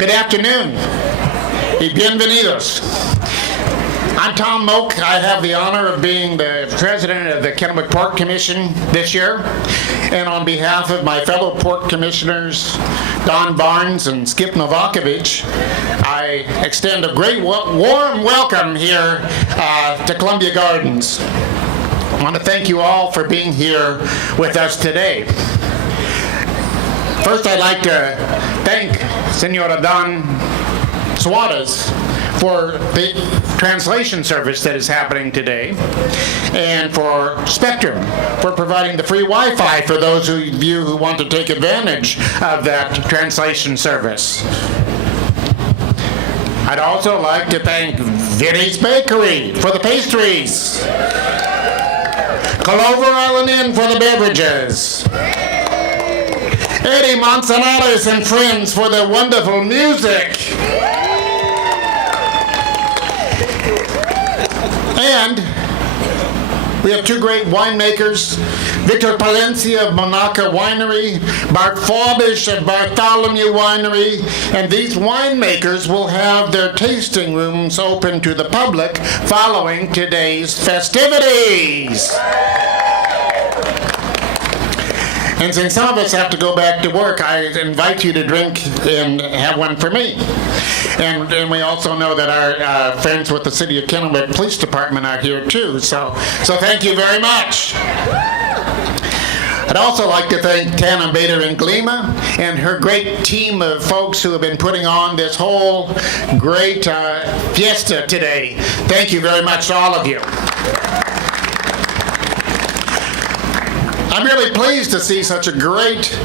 Good afternoon y bienvenidos. I'm Tom Moak. I have the honor of being the president of the Kennewick Port Commission this year. And on behalf of my fellow port commissioners, Don Barnes and Skip Novakovich, I extend a great warm welcome here to Columbia Gardens. I want to thank you all for being here with us today. First, I'd like to thank Senora Don Suarez for the translation service that is happening today, and for Spectrum for providing the free Wi-Fi for those of you who want to take advantage of that translation service. I'd also like to thank Vinnie's Bakery for the pastries, Clover Island Inn for the beverages, Eddie Manzanares and Friends for the wonderful music, and we have two great winemakers, Victor Palencia of Monaca Winery, Bart Forbish of Bartholomew Winery, and these winemakers will have their tasting rooms open to the public following today's festivities. And since some of us have to go back to work, I invite you to drink and have one for me. And we also know that our friends with the City of Kennewick Police Department are here too, so thank you very much. I'd also like to thank Tana Bader and Glima and her great team of folks who have been putting on this whole great fiesta today. Thank you very much to all of you. I'm really pleased to see such a great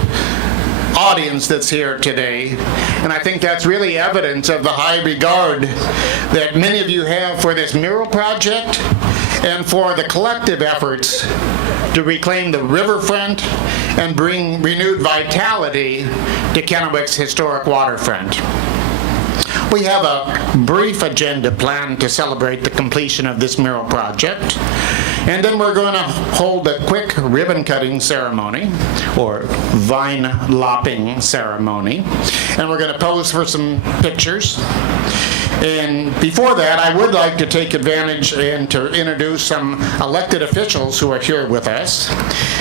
audience that's here today, and I think that's really evidence of the high regard that many of you have for this mural project and for the collective efforts to reclaim the riverfront and bring renewed vitality to Kennewick's historic waterfront. We have a brief agenda planned to celebrate the completion of this mural project. And then we're going to hold a quick ribbon-cutting ceremony, or vine-lopping ceremony. And we're going to pose for some pictures. And before that, I would like to take advantage and to introduce some elected officials who are here with us.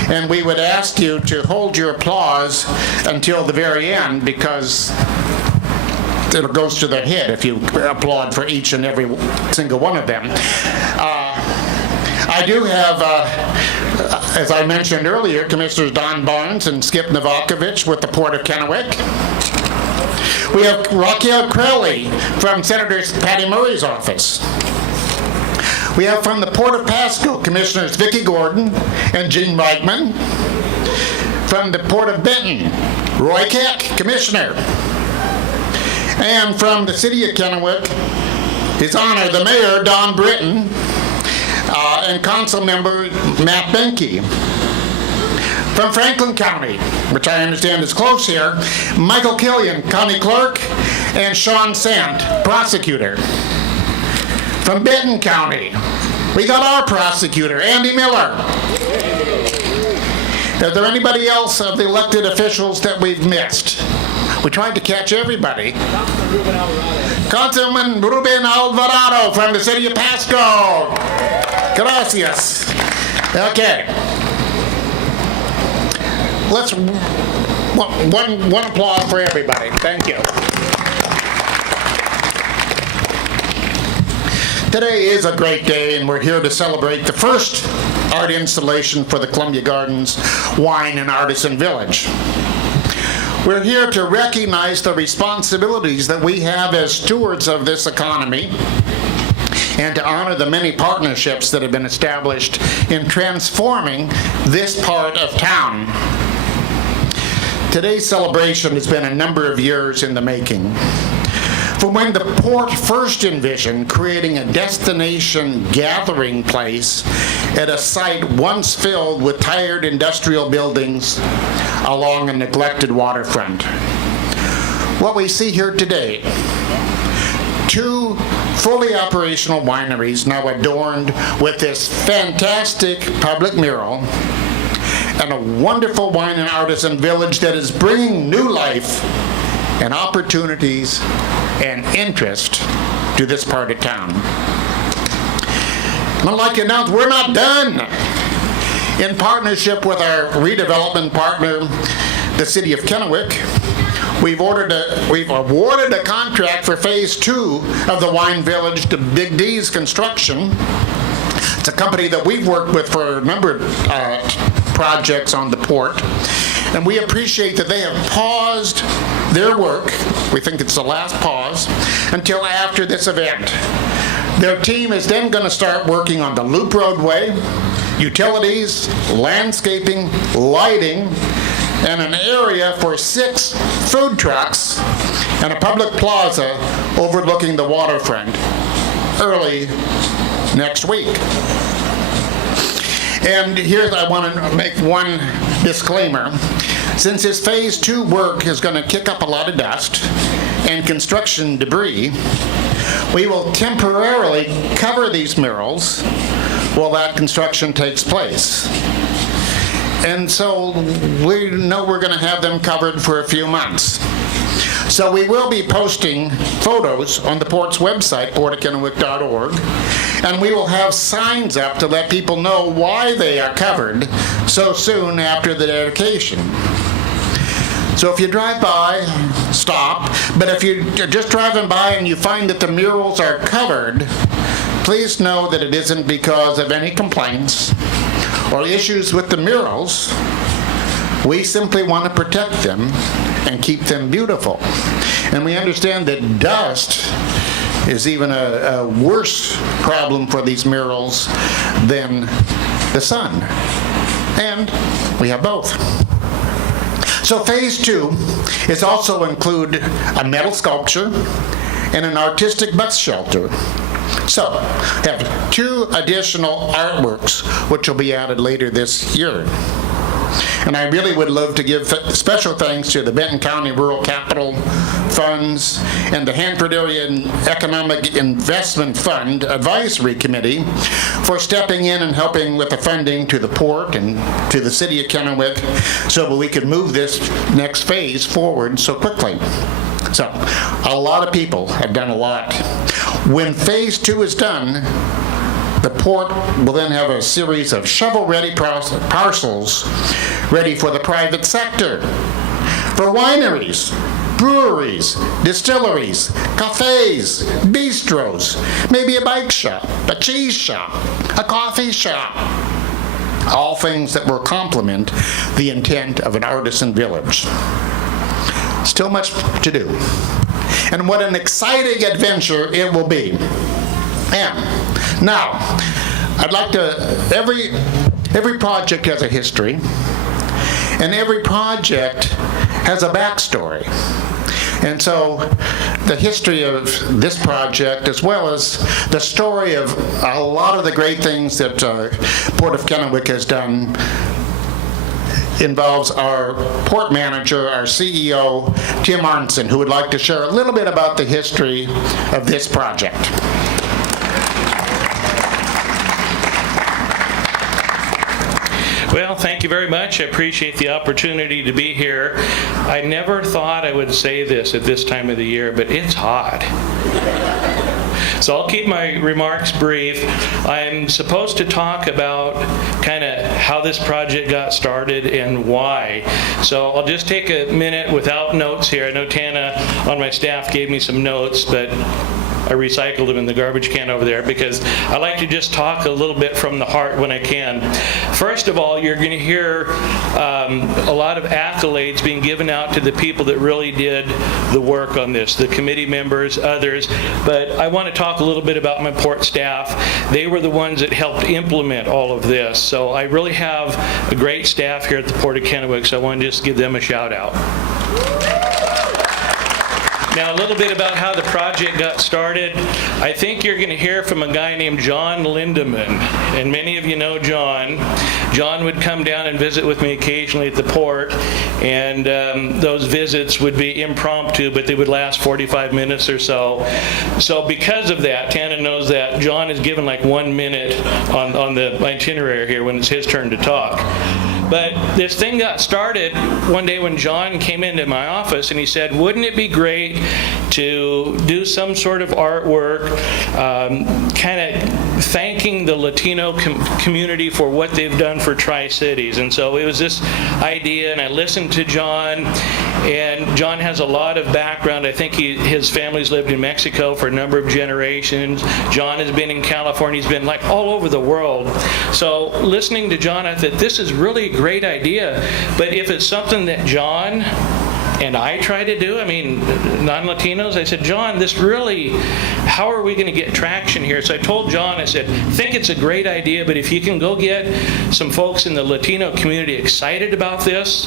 And we would ask you to hold your applause until the very end, because it goes to their head if you applaud for each and every single one of them. I do have, as I mentioned earlier, Commissioners Don Barnes and Skip Novakovich with the Port of Kennewick. We have Raquel Crowley from Senator Patty Murray's office. We have from the Port of Pasco, Commissioners Vicki Gordon and Jean Reichman. From the Port of Benton, Roy Keck, Commissioner. And from the City of Kennewick, His Honor the Mayor, Don Britton, and Council Member Matt Benke. From Franklin County, which I understand is close here, Michael Killian, County Clerk, and Sean Sant, Prosecutor. From Benton County, we got our Prosecutor, Andy Miller. Is there anybody else of the elected officials that we've missed? We tried to catch everybody. Councilman Ruben Alvarado from the City of Pasco. Gracias. Okay. Let's, one applause for everybody. Thank you. Today is a great day, and we're here to celebrate the first art installation for the Columbia Gardens Wine and Artisan Village. We're here to recognize the responsibilities that we have as stewards of this economy and to honor the many partnerships that have been established in transforming this part of town. Today's celebration has been a number of years in the making. From when the port first envisioned creating a destination gathering place at a site once filled with tired industrial buildings along a neglected waterfront. What we see here today, two fully operational wineries now adorned with this fantastic public mural, and a wonderful wine and artisan village that is bringing new life and opportunities and interest to this part of town. I'd like to announce we're not done. In partnership with our redevelopment partner, the City of Kennewick, we've awarded a contract for Phase 2 of the Wine Village to Big D's Construction. It's a company that we've worked with for a number of projects on the port, and we appreciate that they have paused their work. We think it's the last pause until after this event. Their team is then going to start working on the loop roadway, utilities, landscaping, lighting, and an area for 6 food trucks and a public plaza overlooking the waterfront early next week. And here I want to make one disclaimer. Since this Phase 2 work is going to kick up a lot of dust and construction debris, we will temporarily cover these murals while that construction takes place. And so we know we're going to have them covered for a few months. So we will be posting photos on the port's website, portofkennewick.org, and we will have signs up to let people know why they are covered so soon after the dedication. So if you drive by, stop. But if you're just driving by and you find that the murals are covered, please know that it isn't because of any complaints or issues with the murals. We simply want to protect them and keep them beautiful. And we understand that dust is even a worse problem for these murals than the sun. And we have both. So Phase 2 is also include a metal sculpture and an artistic bus shelter. So, have 2 additional artworks which will be added later this year. And I really would love to give special thanks to the Benton County Rural Capital Funds and the Hanford Area Economic Investment Fund Advisory Committee for stepping in and helping with the funding to the port and to the City of Kennewick so that we could move this next phase forward so quickly. So, a lot of people have done a lot. When Phase 2 is done, the port will then have a series of shovel-ready parcels ready for the private sector, for wineries, breweries, distilleries, cafes, bistros, maybe a bike shop, a cheese shop, a coffee shop. All things that will complement the intent of an artisan village. Still much to do. And what an exciting adventure it will be. And now, I'd like to, every project has a history, and every project has a backstory. And so the history of this project, as well as the story of a lot of the great things that Port of Kennewick has done, involves our port manager, our CEO, Tim Arnson, who would like to share a little bit about the history of this project. Well, thank you very much. I appreciate the opportunity to be here. I never thought I would say this at this time of the year, but it's hot. So I'll keep my remarks brief. I'm supposed to talk about kind of how this project got started and why. So I'll just take a minute without notes here. I know Tana on my staff gave me some notes, but I recycled them in the garbage can over there because I like to just talk a little bit from the heart when I can. First of all, you're going to hear a lot of accolades being given out to the people that really did the work on this, the committee members, others, but I want to talk a little bit about my port staff. They were the ones that helped implement all of this, so I really have a great staff here at the Port of Kennewick, so I want to just give them a shout out. Now, a little bit about how the project got started. I think you're going to hear from a guy named John Lindeman, and many of you know John. John would come down and visit with me occasionally at the port, and those visits would be impromptu, but they would last 45 minutes or so. So because of that, Tana knows that, John is given like 1 minute on the itinerary here when it's his turn to talk. But this thing got started one day when John came into my office and he said, wouldn't it be great to do some sort of artwork kind of thanking the Latino community for what they've done for Tri-Cities? And so it was this idea, and I listened to John, and John has a lot of background. I think his family's lived in Mexico for a number of generations. John has been in California. He's been like all over the world. So listening to John, I thought, this is really a great idea. But if it's something that John and I try to do, I mean, non-Latinos, I said, John, this really, how are we going to get traction here? So I told John, I said, I think it's a great idea, but if you can go get some folks in the Latino community excited about this,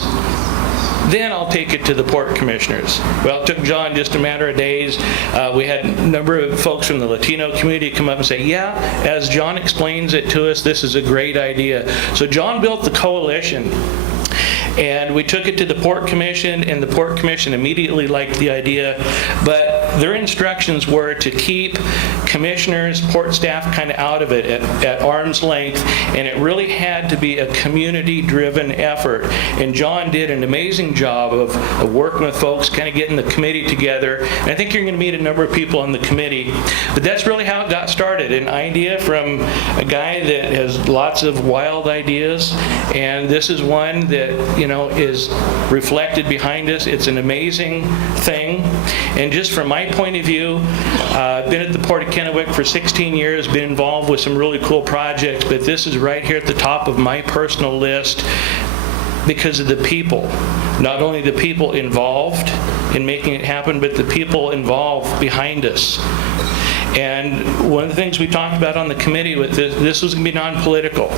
then I'll take it to the port commissioners. Well, it took John just a matter of days. We had a number of folks from the Latino community come up and say, yeah, as John explains it to us, this is a great idea. So John built the coalition. And we took it to the Port Commission, and the Port Commission immediately liked the idea. But their instructions were to keep commissioners, port staff kind of out of it at arm's length, and it really had to be a community-driven effort. And John did an amazing job of working with folks, kind of getting the committee together. And I think you're going to meet a number of people on the committee. But that's really how it got started, an idea from a guy that has lots of wild ideas, and this is one that, you know, is reflected behind us. It's an amazing thing. And just from my point of view, I've been at the Port of Kennewick for 16 years, been involved with some really cool projects, but this is right here at the top of my personal list because of the people. Not only the people involved in making it happen, but the people involved behind us. And one of the things we talked about on the committee with this was going to be non-political.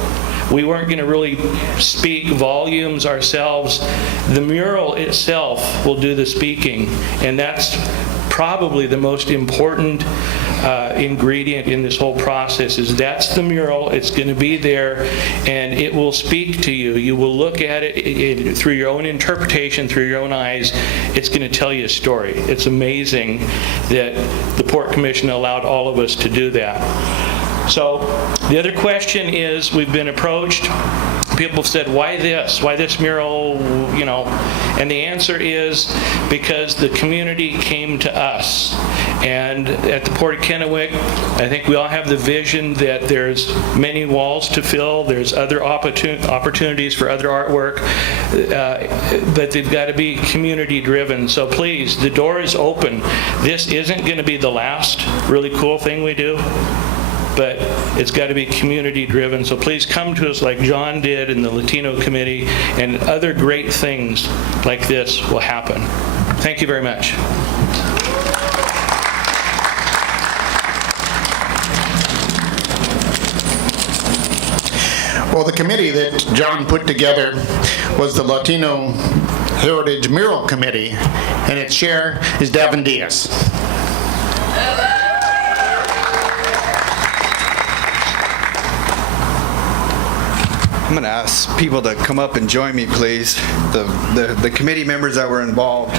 We weren't going to really speak volumes ourselves. The mural itself will do the speaking, and that's probably the most important ingredient in this whole process. Is that's the mural. It's going to be there, and it will speak to you. You will look at it through your own interpretation, through your own eyes. It's going to tell you a story. It's amazing that the Port Commission allowed all of us to do that. So the other question is, we've been approached. People have said, why this? Why this mural? You know, and the answer is because the community came to us. And at the Port of Kennewick, I think we all have the vision that there's many walls to fill. There's other opportunities for other artwork, but they've got to be community driven. So please, the door is open. This isn't going to be the last really cool thing we do, but it's got to be community driven. So please come to us like John did in the Latino Committee, and other great things like this will happen. Thank you very much. Well, the committee that John put together was the Latino Heritage Mural Committee, and its chair is Devin Diaz. I'm going to ask people to come up and join me, please. The committee members that were involved.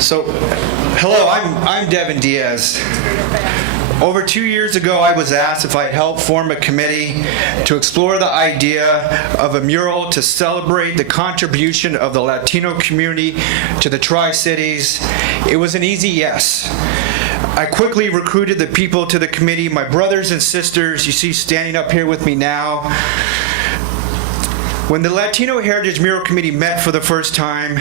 So, hello, I'm Devin Diaz. Over 2 years ago, I was asked if I'd help form a committee to explore the idea of a mural to celebrate the contribution of the Latino community to the Tri-Cities. It was an easy yes. I quickly recruited the people to the committee, my brothers and sisters you see standing up here with me now. When the Latino Heritage Mural Committee met for the first time,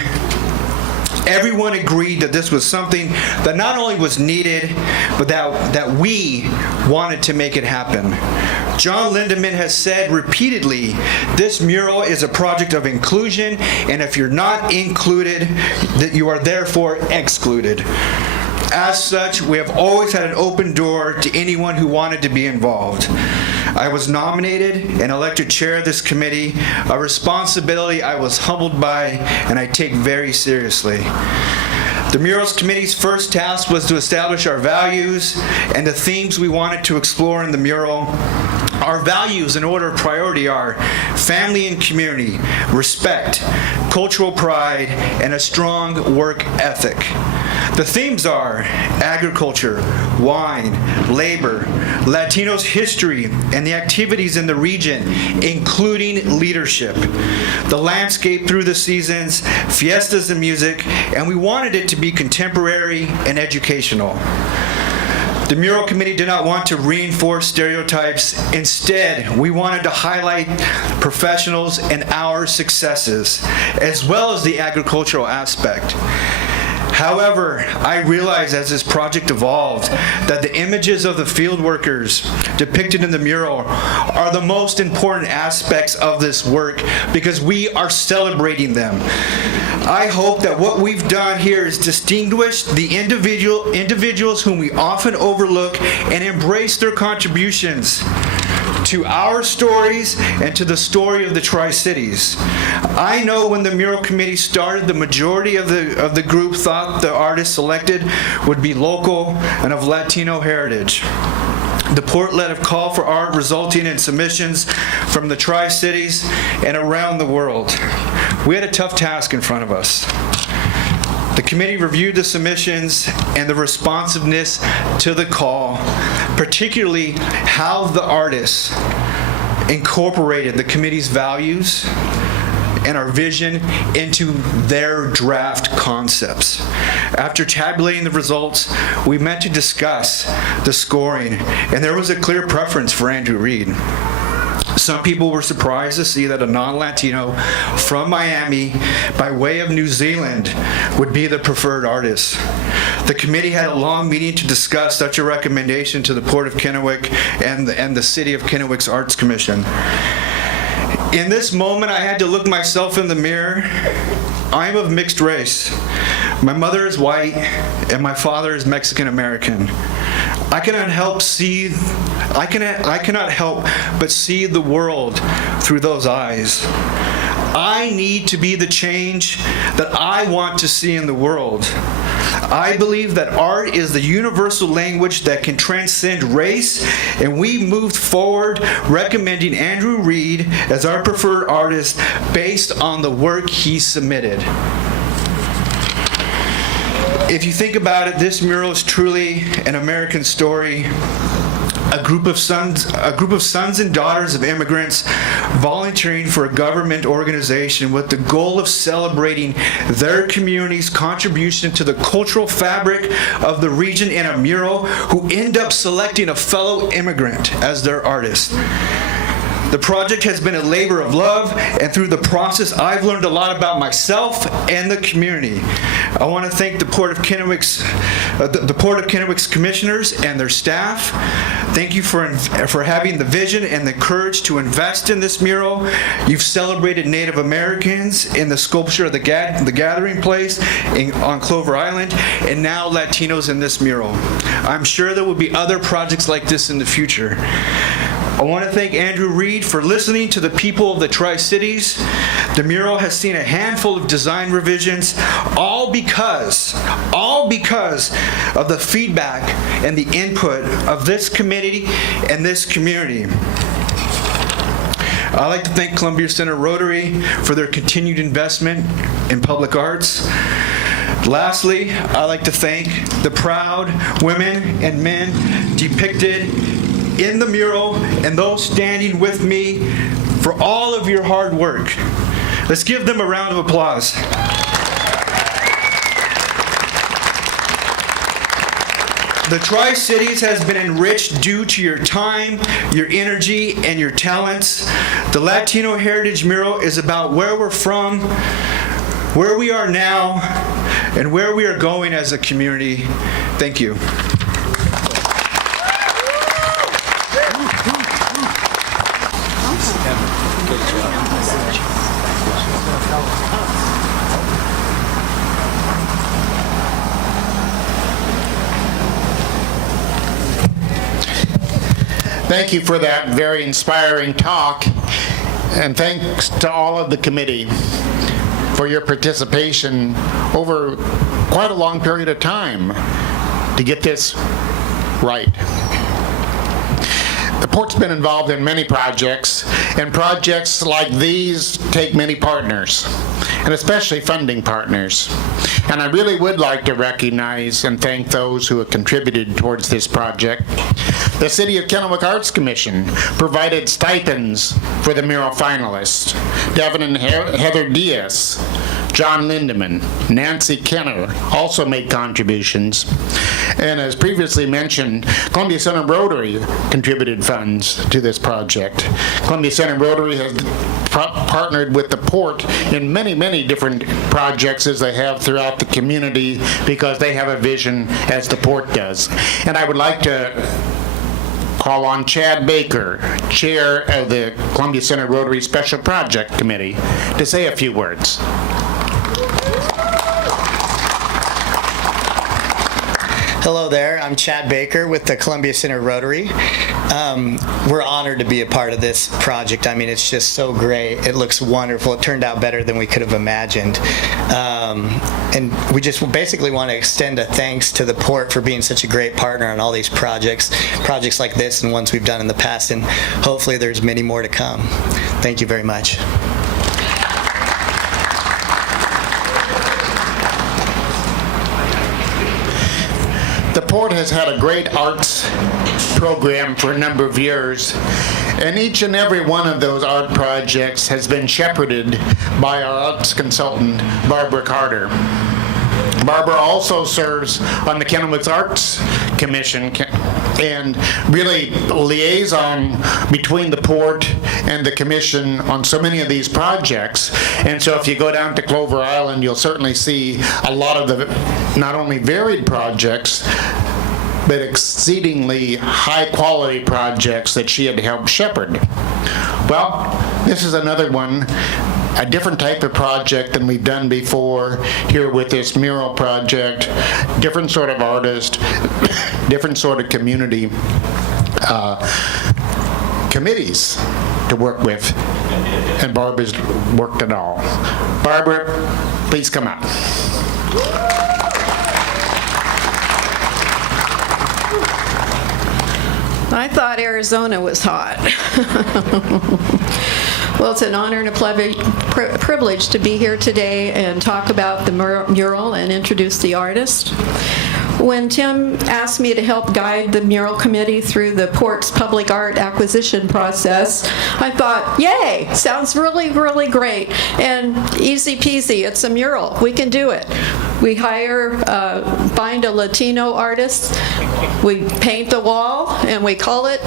everyone agreed that this was something that not only was needed, but that we wanted to make it happen. John Lindeman has said repeatedly, this mural is a project of inclusion, and if you're not included, that you are therefore excluded. As such, we have always had an open door to anyone who wanted to be involved. I was nominated and elected chair of this committee, a responsibility I was humbled by and I take very seriously. The Murals Committee's first task was to establish our values and the themes we wanted to explore in the mural. Our values in order of priority are family and community, respect, cultural pride, and a strong work ethic. The themes are agriculture, wine, labor, Latinos' history, and the activities in the region, including leadership, the landscape through the seasons, fiestas and music, and we wanted it to be contemporary and educational. The Mural Committee did not want to reinforce stereotypes. Instead, we wanted to highlight professionals and our successes, as well as the agricultural aspect. However, I realized as this project evolved that the images of the field workers depicted in the mural are the most important aspects of this work because we are celebrating them. I hope that what we've done here is distinguish the individuals whom we often overlook and embrace their contributions to our stories and to the story of the Tri-Cities. I know when the Mural Committee started, the majority of the group thought the artists selected would be local and of Latino heritage. The port led a call for art resulting in submissions from the Tri-Cities and around the world. We had a tough task in front of us. The committee reviewed the submissions and the responsiveness to the call, particularly how the artists incorporated the committee's values and our vision into their draft concepts. After tabulating the results, we met to discuss the scoring, and there was a clear preference for Andrew Reed. Some people were surprised to see that a non-Latino from Miami, by way of New Zealand, would be the preferred artist. The committee had a long meeting to discuss such a recommendation to the Port of Kennewick and the City of Kennewick's Arts Commission. In this moment, I had to look myself in the mirror. I am of mixed race. My mother is white, and my father is Mexican American. I cannot help but see the world through those eyes. I need to be the change that I want to see in the world. I believe that art is the universal language that can transcend race, and we moved forward recommending Andrew Reed as our preferred artist based on the work he submitted. If you think about it, this mural is truly an American story. A group of sons and daughters of immigrants volunteering for a government organization with the goal of celebrating their community's contribution to the cultural fabric of the region in a mural, who end up selecting a fellow immigrant as their artist. The project has been a labor of love, and through the process, I've learned a lot about myself and the community. I want to thank the Port of Kennewick's commissioners and their staff. Thank you for having the vision and the courage to invest in this mural. You've celebrated Native Americans in the sculpture of the Gathering Place on Clover Island, and now Latinos in this mural. I'm sure there will be other projects like this in the future. I want to thank Andrew Reed for listening to the people of the Tri-Cities. The mural has seen a handful of design revisions, all because of the feedback and the input of this committee and this community. I'd like to thank Columbia Center Rotary for their continued investment in public arts. Lastly, I'd like to thank the proud women and men depicted in the mural and those standing with me for all of your hard work. Let's give them a round of applause. The Tri-Cities has been enriched due to your time, your energy, and your talents. The Latino Heritage Mural is about where we're from, where we are now, and where we are going as a community. Thank you. Thank you for that very inspiring talk, and thanks to all of the committee for your participation over quite a long period of time to get this right. Port's been involved in many projects, and projects like these take many partners, and especially funding partners. And I really would like to recognize and thank those who have contributed towards this project. The City of Kennewick Arts Commission provided stipends for the mural finalists. Devin and Heather Diaz, John Lindeman, Nancy Kenner also made contributions. And as previously mentioned, Columbia Center Rotary contributed funds to this project. Columbia Center Rotary has partnered with the Port in many, many different projects as they have throughout the community because they have a vision as the Port does. And I would like to call on Chad Baker, Chair of the Columbia Center Rotary Special Project Committee, to say a few words. Hello there, I'm Chad Baker with the Columbia Center Rotary. We're honored to be a part of this project. I mean, it's just so great. It looks wonderful. It turned out better than we could have imagined. And we just basically want to extend a thanks to the Port for being such a great partner on all these projects like this and ones we've done in the past, and hopefully there's many more to come. Thank you very much. The Port has had a great arts program for a number of years, and each and every one of those art projects has been shepherded by our arts consultant, Barbara Carter. Barbara also serves on the Kennewick Arts Commission and really liaison between the Port and the Commission on so many of these projects. And so if you go down to Clover Island, you'll certainly see a lot of the not only varied projects, but exceedingly high-quality projects that she had helped shepherd. Well, this is another one, a different type of project than we've done before here with this mural project, different sort of artist, different sort of community committees to work with, and Barbara's worked it all. Barbara, please come up. I thought Arizona was hot. Well, it's an honor and a privilege to be here today and talk about the mural and introduce the artist. When Tim asked me to help guide the mural committee through the Port's public art acquisition process, I thought, yay, sounds really, really great. And easy peasy, it's a mural. We can do it. We find a Latino artist, we paint the wall, and we call it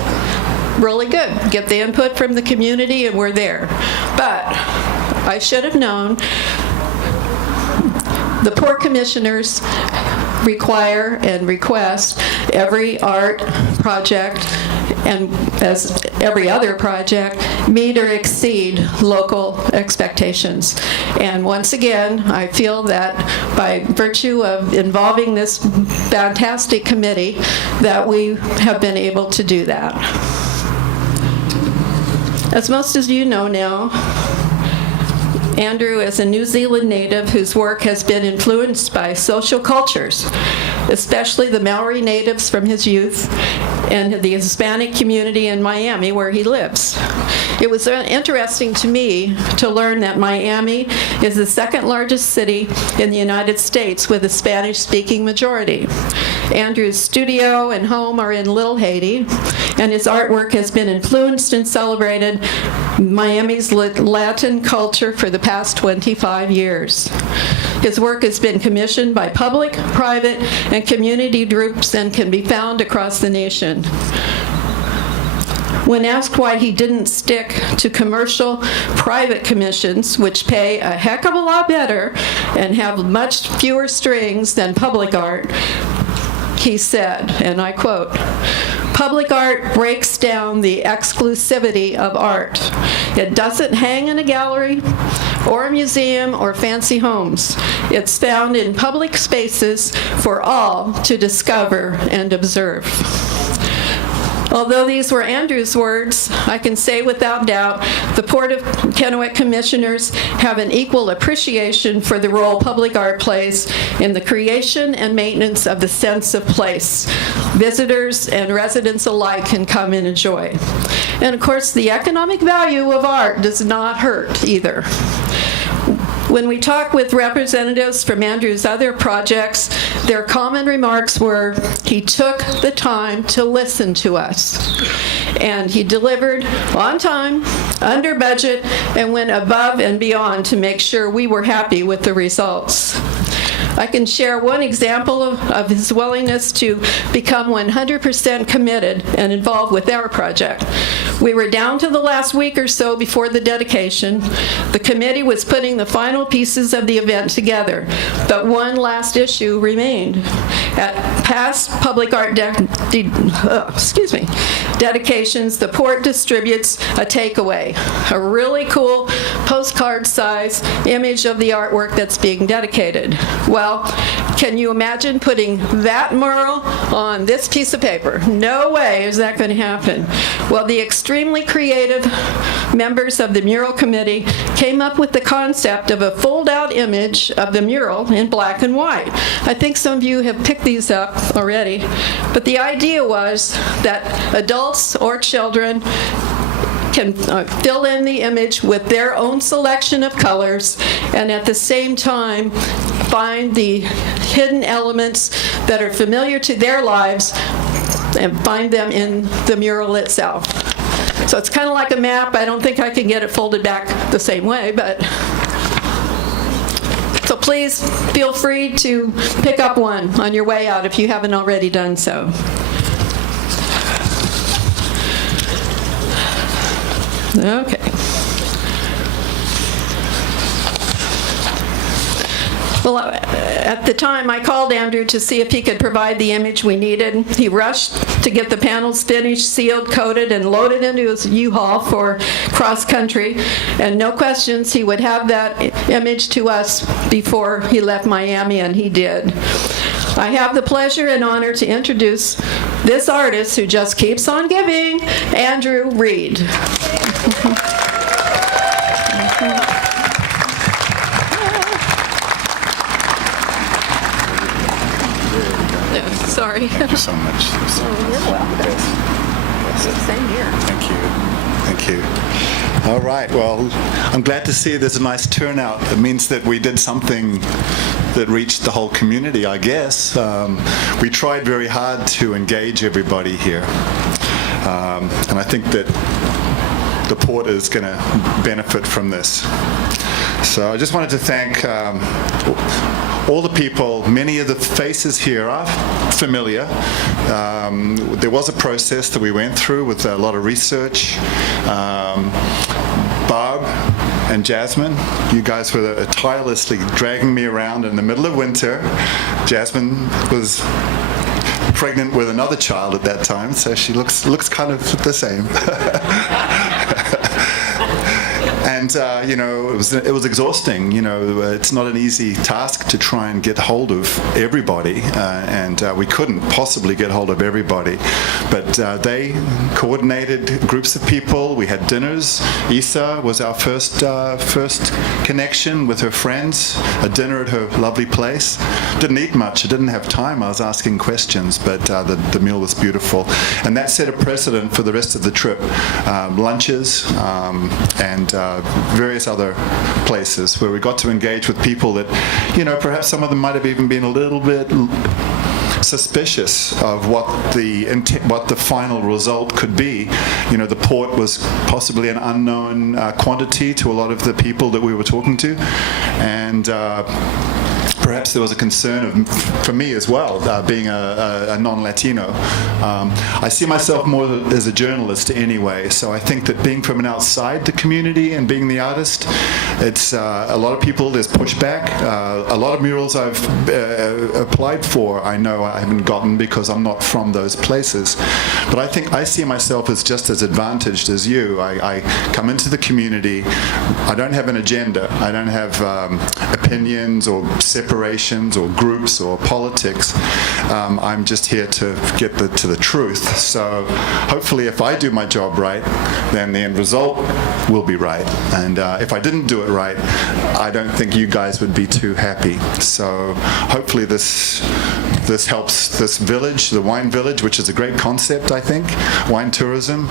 really good. Get the input from the community, and we're there. But I should have known the Port Commissioners require and request every art project, and as every other project, meet or exceed local expectations. And once again, I feel that by virtue of involving this fantastic committee, that we have been able to do that. As most of you know now, Andrew is a New Zealand native whose work has been influenced by social cultures, especially the Maori natives from his youth and the Hispanic community in Miami where he lives. It was interesting to me to learn that Miami is the second largest city in the United States with a Spanish-speaking majority. Andrew's studio and home are in Little Haiti, and his artwork has been influenced and celebrated Miami's Latin culture for the past 25 years. His work has been commissioned by public, private, and community groups and can be found across the nation. When asked why he didn't stick to commercial private commissions, which pay a heck of a lot better and have much fewer strings than public art, he said, and I quote, "Public art breaks down the exclusivity of art. It doesn't hang in a gallery or a museum or fancy homes. It's found in public spaces for all to discover and observe." Although these were Andrew's words, I can say without doubt the Port of Kennewick Commissioners have an equal appreciation for the role public art plays in the creation and maintenance of the sense of place visitors and residents alike can come and enjoy. And of course, the economic value of art does not hurt either. When we talk with representatives from Andrew's other projects, their common remarks were, he took the time to listen to us. And he delivered on time, under budget, and went above and beyond to make sure we were happy with the results. I can share one example of his willingness to become 100% committed and involved with our project. We were down to the last week or so before the dedication. The committee was putting the final pieces of the event together, but one last issue remained. At past public art dedications, the Port distributes a takeaway, a really cool postcard-size image of the artwork that's being dedicated. Well, can you imagine putting that mural on this piece of paper? No way is that going to happen. Well, the extremely creative members of the mural committee came up with the concept of a fold-out image of the mural in black and white. I think some of you have picked these up already, but the idea was that adults or children can fill in the image with their own selection of colors and at the same time find the hidden elements that are familiar to their lives and find them in the mural itself. So it's kind of like a map. I don't think I can get it folded back the same way, but so please feel free to pick up one on your way out if you haven't already done so. Okay. Well, at the time, I called Andrew to see if he could provide the image we needed. He rushed to get the panels finished, sealed, coated, and loaded into his U-Haul for cross-country. And no questions, he would have that image to us before he left Miami, and he did. I have the pleasure and honor to introduce this artist who just keeps on giving, Andrew Reed. Sorry. Thank you so much. You're welcome. Same here. Thank you. Thank you. All right. Well, I'm glad to see there's a nice turnout. It means that we did something that reached the whole community, I guess. We tried very hard to engage everybody here. And I think that the Port is going to benefit from this. So I just wanted to thank all the people. Many of the faces here are familiar. There was a process that we went through with a lot of research. Barb and Jasmine, you guys were tirelessly dragging me around in the middle of winter. Jasmine was pregnant with another child at that time, so she looks kind of the same. And it was exhausting. It's not an easy task to try and get hold of everybody, and we couldn't possibly get hold of everybody. But they coordinated groups of people. We had dinners. Isa was our first connection with her friends. A dinner at her lovely place. Didn't eat much. I didn't have time. I was asking questions, but the meal was beautiful, and that set a precedent for the rest of the trip. Lunches and various other places where we got to engage with people that, perhaps some of them might have even been a little bit suspicious of what the final result could be. The Port was possibly an unknown quantity to a lot of the people that we were talking to, and perhaps there was a concern for me as well, being a non-Latino. I see myself more as a journalist anyway, so I think that being from outside the community and being the artist, it's a lot of people, there's pushback. A lot of murals I've applied for, I know I haven't gotten because I'm not from those places. But I think I see myself as just as advantaged as you. I come into the community, I don't have an agenda, I don't have opinions or separate corporations or groups or politics. I'm just here to get to the truth. So hopefully if I do my job right, then the end result will be right. And if I didn't do it right, I don't think you guys would be too happy. So hopefully this helps this village, the wine village, which is a great concept, I think. Wine tourism,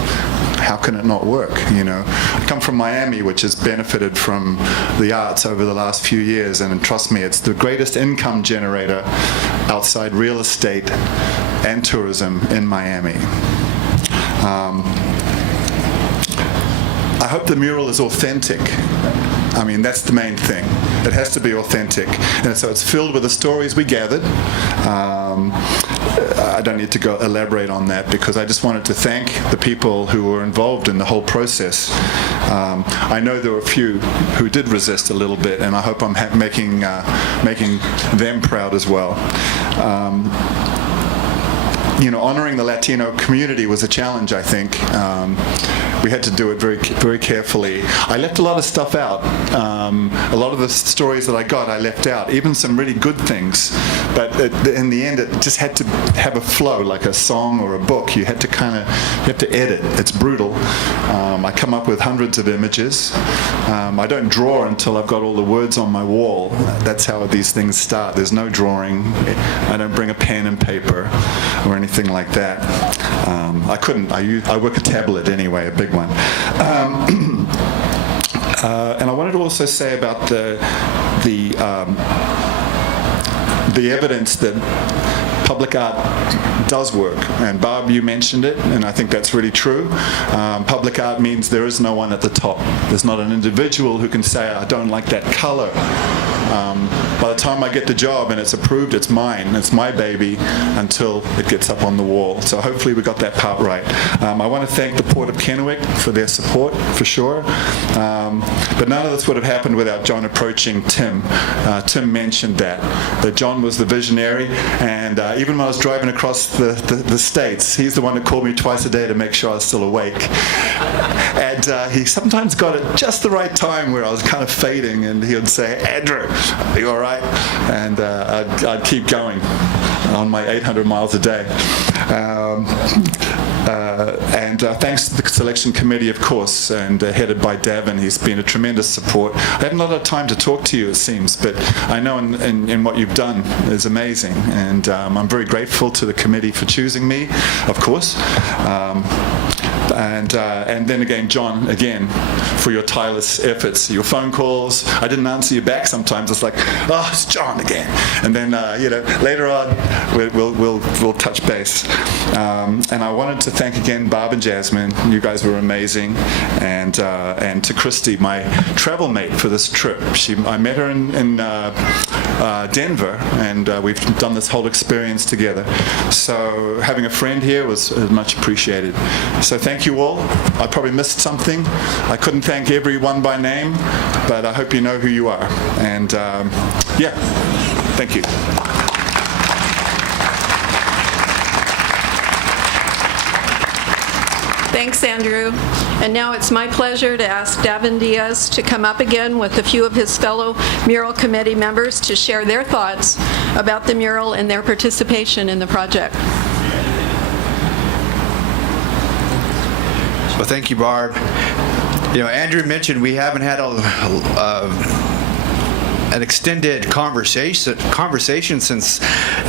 how can it not work, you know? I come from Miami, which has benefited from the arts over the last few years, and trust me, it's the greatest income generator outside real estate and tourism in Miami. I hope the mural is authentic. I mean, that's the main thing. It has to be authentic. And so it's filled with the stories we gathered. I don't need to go elaborate on that because I just wanted to thank the people who were involved in the whole process. I know there were a few who did resist a little bit, and I hope I'm making them proud as well. You know, honoring the Latino community was a challenge, I think. We had to do it very, very carefully. I left a lot of stuff out. A lot of the stories that I got, I left out, even some really good things. But in the end, it just had to have a flow, like a song or a book. You had to edit. It's brutal. I come up with hundreds of images. I don't draw until I've got all the words on my wall. That's how these things start. There's no drawing. I don't bring a pen and paper or anything like that. I couldn't. I work a tablet anyway, a big one. And I wanted to also say about the evidence that public art does work. And Barb, you mentioned it, and I think that's really true. Public art means there is no one at the top. There's not an individual who can say, I don't like that color. By the time I get the job and it's approved, it's mine. It's my baby until it gets up on the wall. So hopefully we got that part right. I want to thank the Port of Kennewick for their support, for sure. But none of this would have happened without John approaching Tim. Tim mentioned that John was the visionary, and even when I was driving across the States, he's the one that called me twice a day to make sure I was still awake. And he sometimes got it just the right time where I was kind of fading, and he would say, Andrew, are you all right? And I'd keep going on my 800 miles a day. And thanks to the selection committee, of course, and headed by Devin. He's been a tremendous support. I haven't had a lot of time to talk to you, it seems, but I know in what you've done is amazing. And I'm very grateful to the committee for choosing me, of course. And then again, John, again, for your tireless efforts, your phone calls. I didn't answer you back sometimes. It's like, oh, it's John again. And then, later on, we'll touch base. And I wanted to thank again Barb and Jasmine. You guys were amazing. And to Christy, my travel mate for this trip. I met her in Denver, and we've done this whole experience together. So having a friend here was much appreciated. So thank you all. I probably missed something. I couldn't thank everyone by name, but I hope you know who you are. And thank you. Thanks, Andrew. And now it's my pleasure to ask Davin Diaz to come up again with a few of his fellow Mural Committee members to share their thoughts about the mural and their participation in the project. Well, thank you, Barb. Andrew mentioned we haven't had an extended conversation since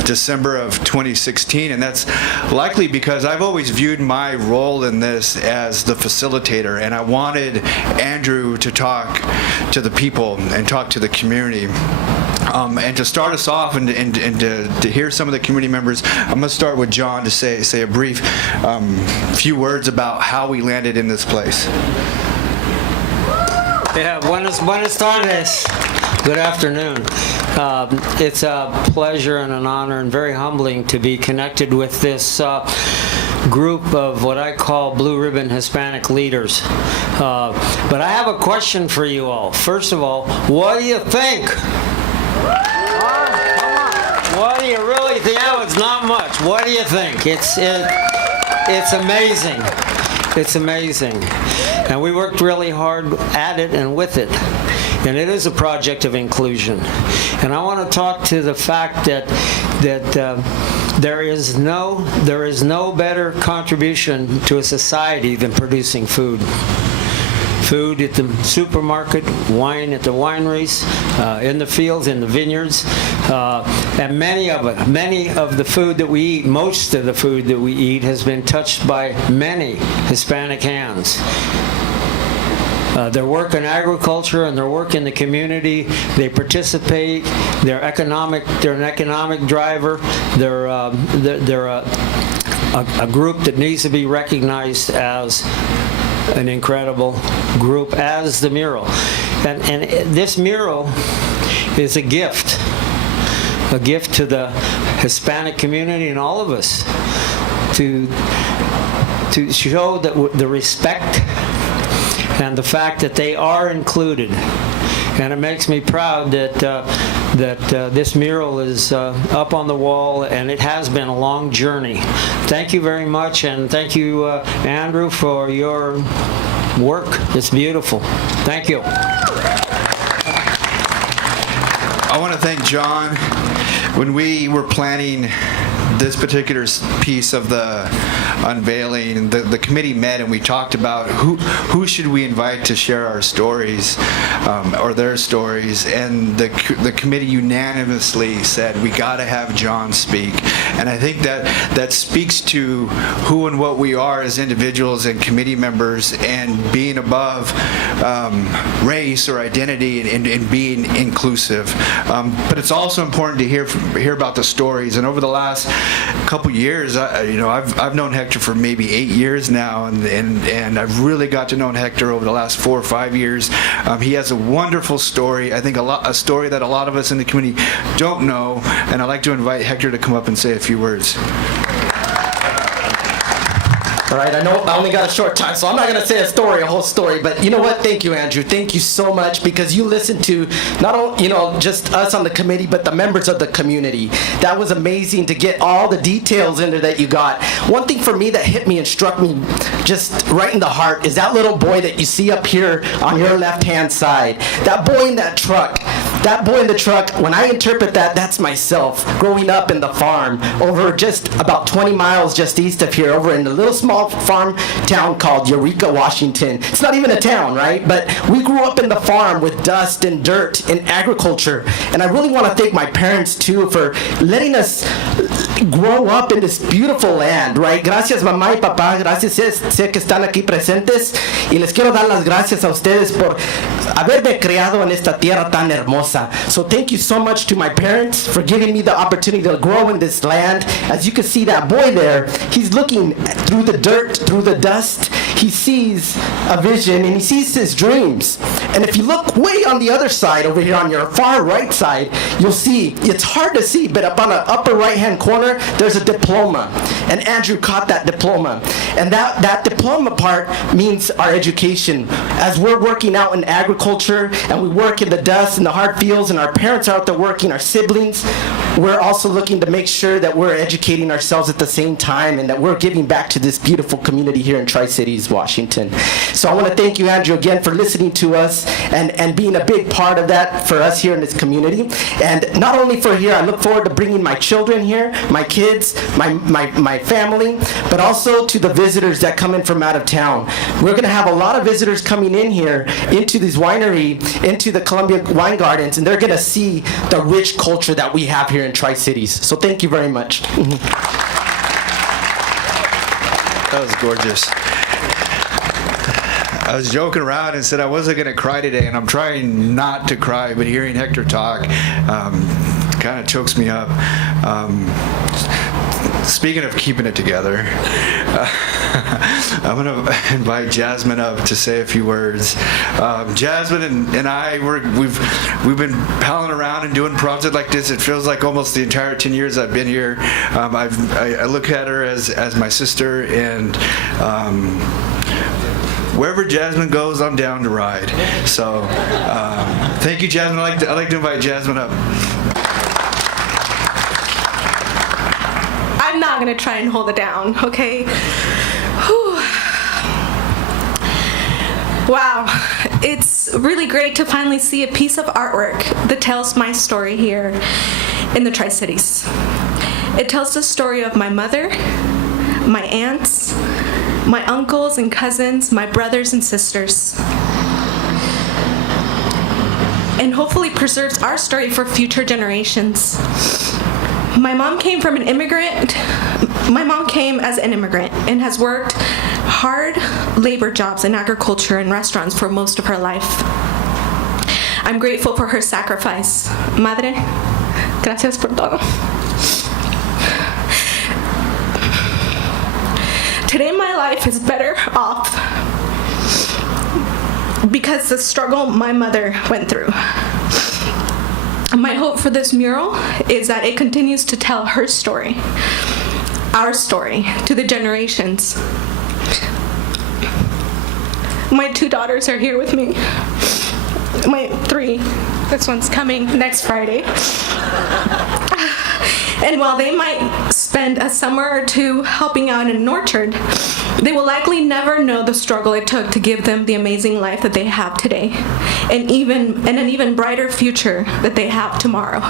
December of 2016, and that's likely because I've always viewed my role in this as the facilitator, and I wanted Andrew to talk to the people and talk to the community. And to start us off and to hear some of the community members, I'm going to start with John to say a brief few words about how we landed in this place. Yeah, buenas tardes. Good afternoon. It's a pleasure and an honor and very humbling to be connected with this group of what I call blue ribbon Hispanic leaders. But I have a question for you all. First of all, what do you think? What do you really think? Oh, it's not much. What do you think? It's amazing. It's amazing. And we worked really hard at it and with it. and it is a project of inclusion. And I want to talk to the fact that there is no better contribution to a society than producing food. Food at the supermarket, wine at the wineries, in the fields, in the vineyards, and many of the food that we eat, most of the food that we eat has been touched by many Hispanic hands. Their work in agriculture and their work in the community, they participate. They're an economic driver. They're a group that needs to be recognized as an incredible group, as the Mural. And this mural is a gift to the Hispanic community and all of us to show that the respect and the fact that they are included. And it makes me proud that this mural is up on the wall, and it has been a long journey. Thank you very much, and thank you, Andrew, for your work. It's beautiful. Thank you. I want to thank John. When we were planning this particular piece of the unveiling, the committee met and we talked about who should we invite to share our stories, or their stories, and the committee unanimously said we got to have John speak. And I think that speaks to who and what we are as individuals and committee members, and being above race or identity, and being inclusive. But it's also important to hear about the stories. And over the last couple years, I've known Hector for maybe 8 years now, and I've really got to know Hector over the last 4 or 5 years. He has a wonderful story. I think a story that a lot of us in the community don't know, and I'd like to invite Hector to come up and say a few words. All right, I know I only got a short time, so I'm not going to say a whole story, but you know what? Thank you, Andrew. Thank you so much, because you listened to not only, just us on the committee, but the members of the community. That was amazing to get all the details in there that you got. One thing for me that hit me and struck me just right in the heart is that little boy that you see up here on your left-hand side. That boy in that truck. That boy in the truck, when I interpret that, that's myself, growing up in the farm, over just about 20 miles just east of here, over in a little small farm town called Eureka, Washington. It's not even a town, right? But we grew up in the farm with dust and dirt and agriculture. And I really want to thank my parents, too, for letting us grow up in this beautiful land, right? Gracias, mamá y papá. Gracias, sé que están aquí presentes. Y les quiero dar las gracias a ustedes por haberme criado en esta tierra tan hermosa. So thank you so much to my parents for giving me the opportunity to grow in this land. As you can see, that boy there, he's looking through the dirt, through the dust. He sees a vision, and he sees his dreams. And if you look way on the other side, over here on your far right side, you'll see, it's hard to see, but up on the upper right-hand corner, there's a diploma. And Andrew caught that diploma. And that diploma part means our education. As we're working out in agriculture, and we work in the dust and the hard fields, and our parents are out there working, our siblings, we're also looking to make sure that we're educating ourselves at the same time, and that we're giving back to this beautiful community here in Tri-Cities, Washington. So I want to thank you, Andrew, again for listening to us and being a big part of that for us here in this community. And not only for here, I look forward to bringing my children here, my kids, my family, but also to the visitors that come in from out of town. We're going to have a lot of visitors coming in here into this winery, into the Columbia Wine Gardens, and they're going to see the rich culture that we have here in Tri-Cities. So thank you very much. That was gorgeous. I was joking around and said I wasn't going to cry today, and I'm trying not to cry, but hearing Hector talk kind of chokes me up. Speaking of keeping it together, I'm going to invite Jasmine up to say a few words. Jasmine and I, we've been palling around and doing projects like this. It feels like almost the entire 10 years I've been here. I look at her as my sister, and wherever Jasmine goes, I'm down to ride. So thank you, Jasmine. I'd like to invite Jasmine up. I'm not going to try and hold it down, okay? Whew. Wow. it's really great to finally see a piece of artwork that tells my story here in the Tri-Cities. It tells the story of my mother, my aunts, my uncles and cousins, my brothers and sisters, and hopefully preserves our story for future generations. My mom came as an immigrant and has worked hard labor jobs in agriculture and restaurants for most of her life. I'm grateful for her sacrifice. Madre, gracias por todo. Today my life is better off because the struggle my mother went through. My hope for this mural is that it continues to tell her story, our story, to the generations. My 2 daughters are here with me. My 3. This one's coming next Friday. And while they might spend a summer or 2 helping out in an orchard, they will likely never know the struggle it took to give them the amazing life that they have today, and an even brighter future that they have tomorrow.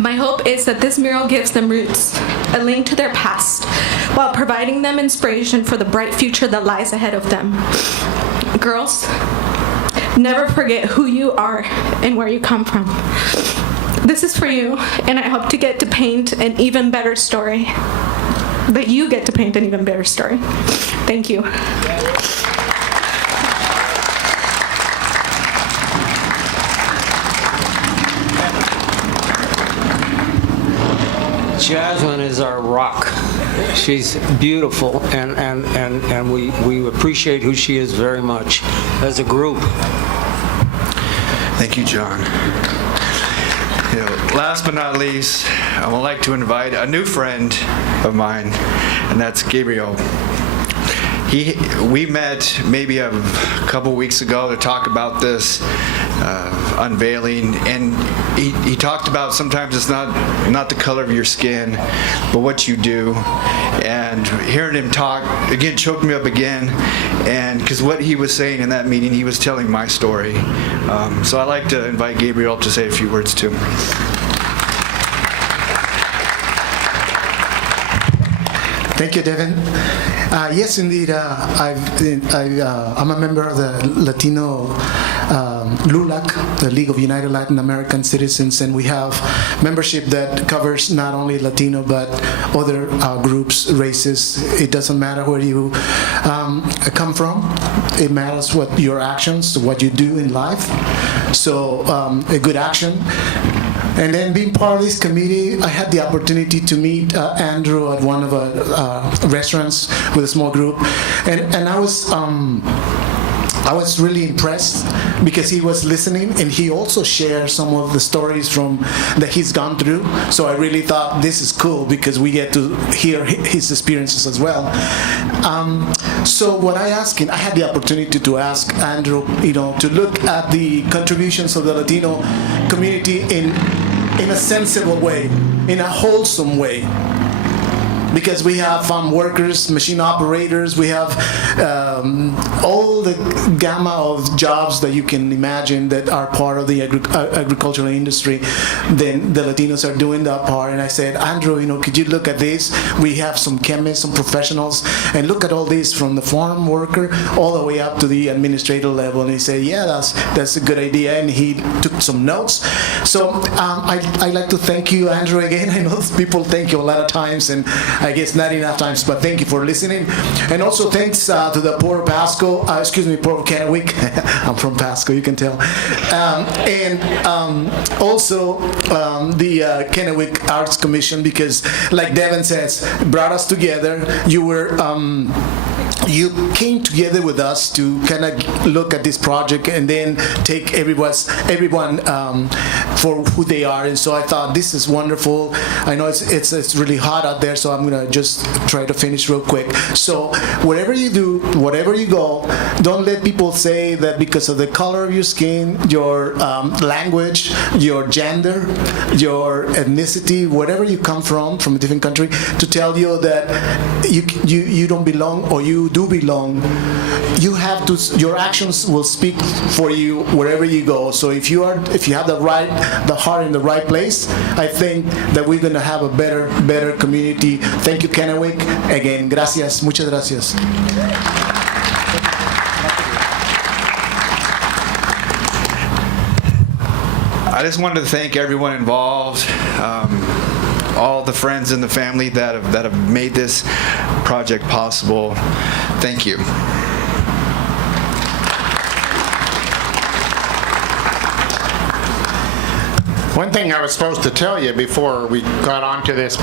My hope is that this mural gives them roots, a link to their past, while providing them inspiration for the bright future that lies ahead of them. Girls, never forget who you are and where you come from. This is for you, and I hope to get to paint an even better story. That you get to paint an even better story. Thank you. Jasmine is our rock. She's beautiful, and we appreciate who she is very much as a group. Thank you, John. Last but not least, I would like to invite a new friend of mine, and that's Gabriel. We met maybe a couple weeks ago to talk about this unveiling, and he talked about sometimes it's not the color of your skin, but what you do. And hearing him talk again choked me up again, and because what he was saying in that meeting, he was telling my story. So I'd like to invite Gabriel to say a few words too. Thank you, Devin. Yes, indeed. I'm a member of the Latino LULAC, the League of United Latin American Citizens, and we have membership that covers not only Latino but other groups, races. It doesn't matter where you come from. It matters what your actions, what you do in life. So a good action. And then being part of this committee, I had the opportunity to meet Andrew at one of the restaurants with a small group, and I was really impressed because he was listening, and he also shared some of the stories that he's gone through. So I really thought this is cool because we get to hear his experiences as well. So what I asked him, I had the opportunity to ask Andrew, to look at the contributions of the Latino community in a sensible way, in a wholesome way. Because we have farm workers, machine operators, we have all the gamma of jobs that you can imagine that are part of the agricultural industry. Then the Latinos are doing that part. And I said, Andrew, could you look at this? We have some chemists, some professionals, and look at all this from the farm worker all the way up to the administrator level. And he said, yeah, that's a good idea. And he took some notes. So I'd like to thank you, Andrew, again. I know people thank you a lot of times, and I guess not enough times, but thank you for listening. And also thanks to the Port of Kennewick. I'm from Pasco, you can tell. Also the Kennewick Arts Commission, because like Devin says, brought us together. You came together with us to kind of look at this project and then take everyone for who they are. And so I thought this is wonderful. I know it's really hot out there, so I'm going to just try to finish real quick. So whatever you do, wherever you go, don't let people say that because of the color of your skin, your language, your gender, your ethnicity, wherever you come from a different country, to tell you that you don't belong or you do belong. You have to. Your actions will speak for you wherever you go. So if you have the heart in the right place, I think that we're going to have a better community. Thank you, Kennewick. Again, gracias, muchas gracias. I just wanted to thank everyone involved, all the friends and the family that have made this project possible. Thank you. One thing I was supposed to tell you before we got onto this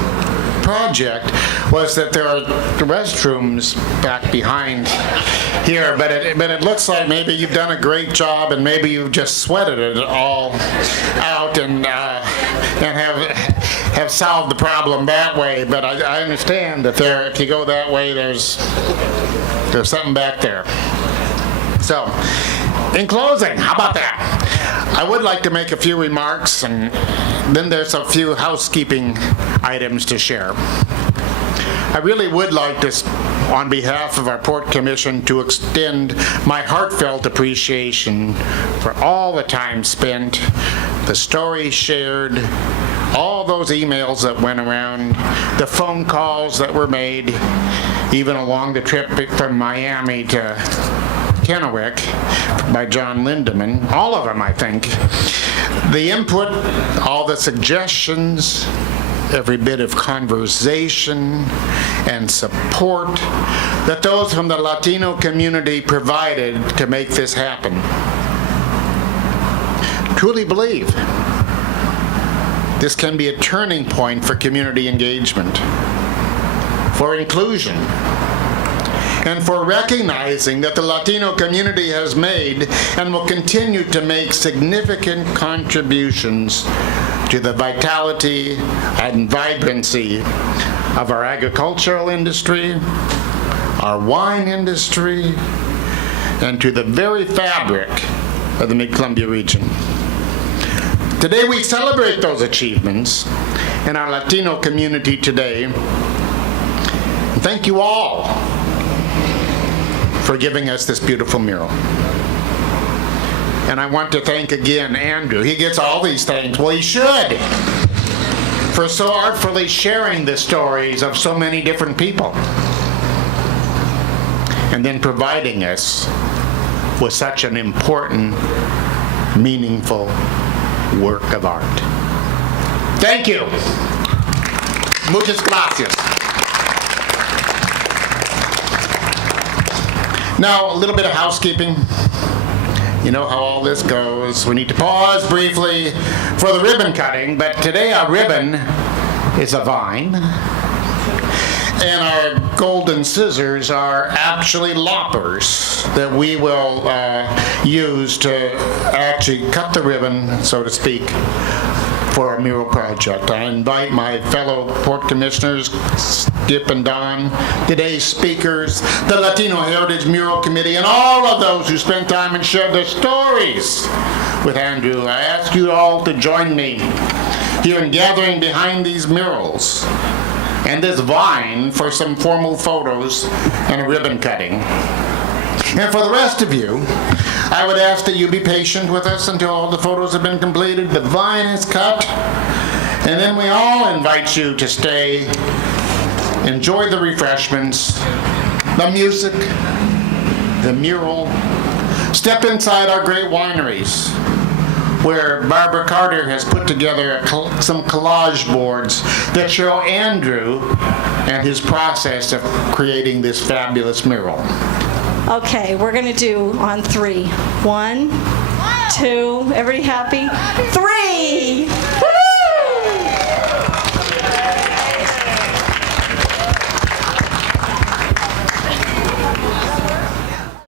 project was that there are restrooms back behind here, but it looks like maybe you've done a great job and maybe you've just sweated it all out and have solved the problem that way. But I understand that if you go that way, there's something back there. So, in closing, how about that? I would like to make a few remarks, and then there's a few housekeeping items to share. I really would like to, on behalf of our Port Commission, to extend my heartfelt appreciation for all the time spent, the stories shared, all those emails that went around, the phone calls that were made, even along the trip from Miami to Kennewick by John Lindeman, all of them, I think. The input, all the suggestions, every bit of conversation and support that those from the Latino community provided to make this happen. Truly believe this can be a turning point for community engagement, for inclusion, and for recognizing that the Latino community has made and will continue to make significant contributions to the vitality and vibrancy of our agricultural industry, our wine industry, and to the very fabric of the Mid-Columbia region. Today we celebrate those achievements in our Latino community today. Thank you all for giving us this beautiful mural. And I want to thank again Andrew. He gets all these things. Well, he should, for so artfully sharing the stories of so many different people and then providing us with such an important, meaningful work of art. Thank you. Muchas gracias. Now, a little bit of housekeeping. You know how all this goes. We need to pause briefly for the ribbon cutting, but today our ribbon is a vine, and our golden scissors are actually loppers that we will use to actually cut the ribbon, so to speak, for our mural project. I invite my fellow Port Commissioners, Skip and Don, today's speakers, the Latino Heritage Mural Committee, and all of those who spent time and shared their stories with Andrew. I ask you all to join me here in gathering behind these murals and this vine for some formal photos and a ribbon cutting. And for the rest of you, I would ask that you be patient with us until all the photos have been completed, the vine is cut, and then we all invite you to stay, enjoy the refreshments, the music, the mural, step inside our great wineries, where Barbara Carter has put together some collage boards that show Andrew and his process of creating this fabulous mural. Okay, we're gonna do on 3. 1, 2, everybody happy? 3!